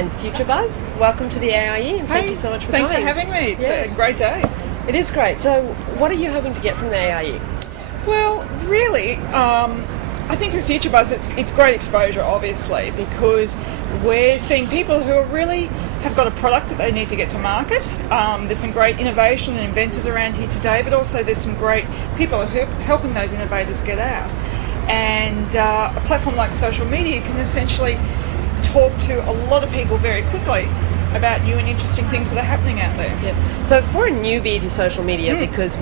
and Future Buzz. Welcome to the AIE, and thank you so much for Thanks coming. for having me. It's a great day. It is great. So, what are you hoping to get from the AIE? Well, really, I think for Future Buzz, it's great exposure, obviously, because we're seeing people who really have got a product that they need to get to market. There's some great innovation and inventors around here today, but also there's some great people who are helping those innovators get out. And a platform like social media can essentially talk to a lot of people very quickly about new and interesting things that are happening out there. Yep. So for a newbie to social media, because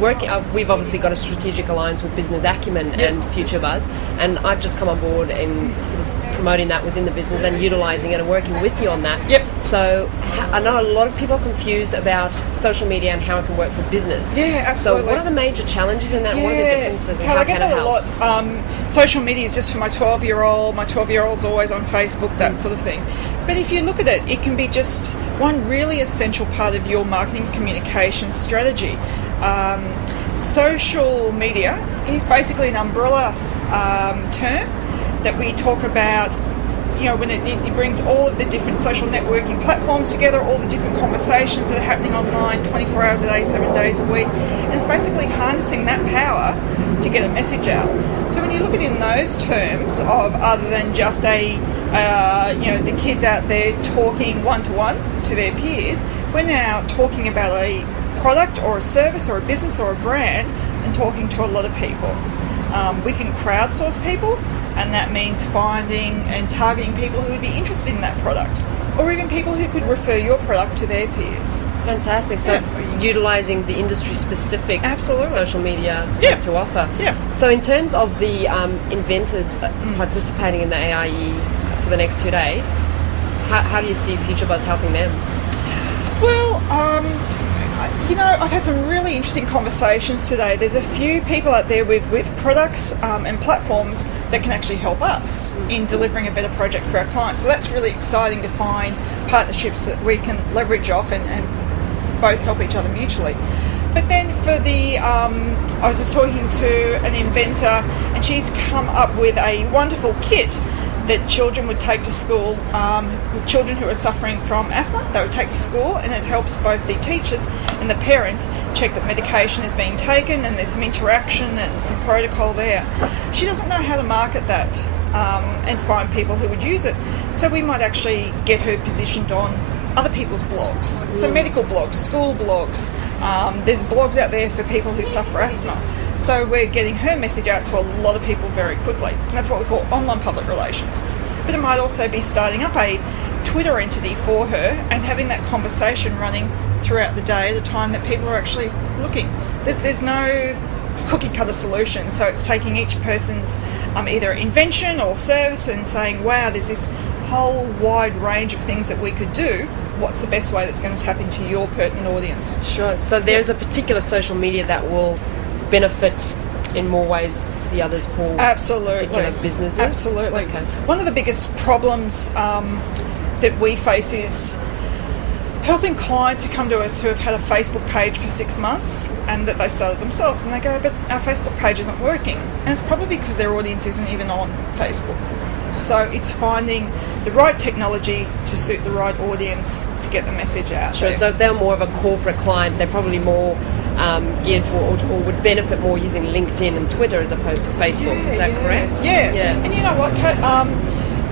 we've obviously got a strategic alliance with Business Acumen and Future Buzz, and I've just come on board and sort of promoting that within the business and utilising it and working with you on that. Yep. So I know a lot of people are confused about social media and how it can work for business. Yeah, absolutely. So what are the major challenges in that? Yeah. What are the differences? And I how get can it that a help? lot. Social media is just for my 12-year-old. My 12-year-old's always on Facebook, that sort of thing. But if you look at it, it can be just one really essential part of your marketing communication strategy. Social media is basically an umbrella term that we talk about, when it brings all of the different social networking platforms together, all the different conversations that are happening online 24 hours a day, 7 days a week, and it's basically harnessing that power to get a message out. So when you look at it in those terms of other than just the kids out there talking one-to-one to their peers, we're now talking about a product or a service or a business or a brand and talking to a lot of people. We can crowdsource people, and that means finding and targeting people who would be interested in that product, or even people who could refer your product to their peers. Fantastic. So utilising the industry-specific social media has to offer. Yeah. So in terms of the inventors participating in the AIE for the next 2 days, how do you see Future Buzz helping them? Well, I've had some really interesting conversations today. There's a few people out there with products and platforms that can actually help us in delivering a better project for our clients. So that's really exciting to find partnerships that we can leverage off and both help each other mutually. But then for I was just talking to an inventor, and she's come up with a wonderful kit that children would take to school, children who are suffering from asthma. They would take to school, and it helps both the teachers and the parents check that medication is being taken, and there's some interaction and some protocol there. She doesn't know how to market that and find people who would use it. So we might actually get her positioned on other people's blogs. So medical blogs, school blogs. There's blogs out there for people who suffer asthma. So we're getting her message out to a lot of people very quickly. And that's what we call online public relations. But it might also be starting up a Twitter entity for her and having that conversation running throughout the day at a time that people are actually looking. There's no cookie cutter solution. So it's taking each person's either invention or service and saying, wow, there's this whole wide range of things that we could do. What's the best way that's going to tap into your pertinent audience? Sure. So there's a particular social media that will benefit in more ways to the others for particular businesses? Absolutely. Okay. One of the biggest problems that we face is helping clients who come to us who have had a Facebook page for 6 months and that they started themselves, and they go, but our Facebook page isn't working. And it's probably because their audience isn't even on Facebook. So it's finding the right technology to suit the right audience to get the message out. Sure. So if they're more of a corporate client, they're probably more geared toward or would benefit more using LinkedIn and Twitter as opposed to Facebook. Is that correct? Yeah. And you know what, Kat?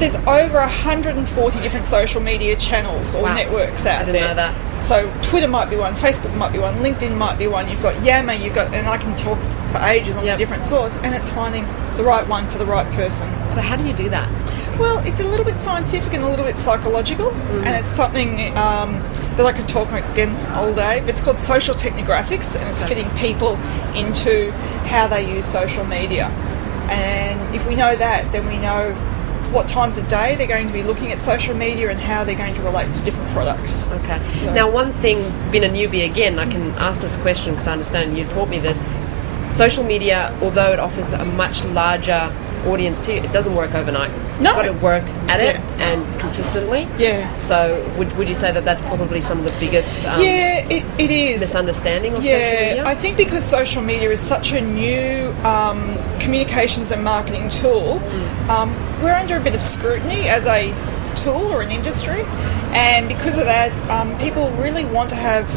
There's over 140 different social media channels or networks out there. I didn't know that. So Twitter might be one, Facebook might be one, LinkedIn might be one. You've got Yammer, and I can talk for ages on the different sorts, and it's finding the right one for the right person. So how do you do that? Well, it's a little bit scientific and a little bit psychological, and it's something that I could talk again all day, but it's called social technographics, and it's fitting people into how they use social media. And if we know that, then we know what times of day they're going to be looking at social media and how they're going to relate to different products. Okay. Now, one thing, being a newbie again, I can ask this question because I understand you taught me this. Social media, although it offers a much larger audience to you, it doesn't work overnight. No. You've got to work at it and consistently. Yeah. So would you say that that's probably some of the biggest it is misunderstanding of social media? I think because social media is such a new communications and marketing tool, we're under a bit of scrutiny as a tool or an industry, And because of that, people really want to have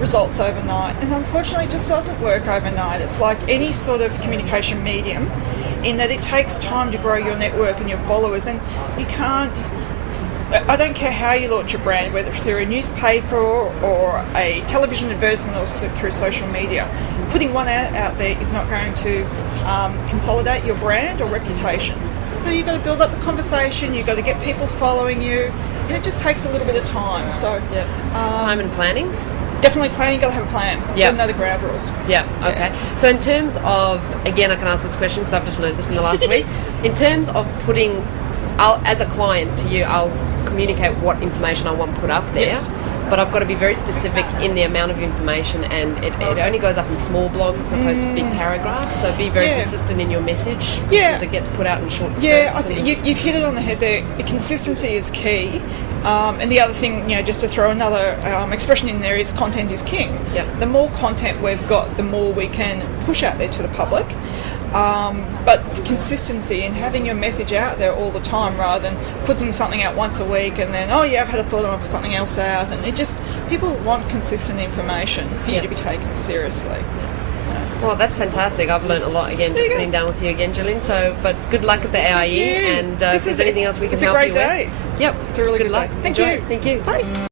results overnight, and unfortunately it just doesn't work overnight. It's like any sort of communication medium in that it takes time to grow your network and your followers, and you can't, I don't care how you launch a brand, whether it's through a newspaper or a television advertisement or through social media, putting one out there is not going to consolidate your brand or reputation. So you've got to build up the conversation, you've got to get people following you, and it just takes a little bit of time. So Time and planning. definitely planning, you've got to have a plan. You've got to know the ground rules. Yeah, okay. So in terms of, again, I can ask this question because I've just learned this in the last week. In terms of putting, as a client to you, I'll communicate what information I want put up there. Yes. But I've got to be very specific in the amount of information, and it only goes up in small blogs as opposed to big paragraphs. So be very consistent in your message because it gets put out in short spurts. Yeah, I think you've hit it on the head there. Consistency is key. And the other thing, just to throw another expression in there, is content is king. Yep. The more content we've got, the more we can push out there to the public. But the consistency in having your message out there all the time rather than putting something out once a week and then, I've had a thought, I'm going to put something else out. And people want consistent information for you to be taken seriously. Well, that's fantastic. I've learned a lot again just sitting down with you again, Gillian. So, but good luck at the AIE, and if there's anything else we can help you with. It's a great day. Yep. It's a really good luck. day. Thank Enjoy you. it. Thank you. Bye.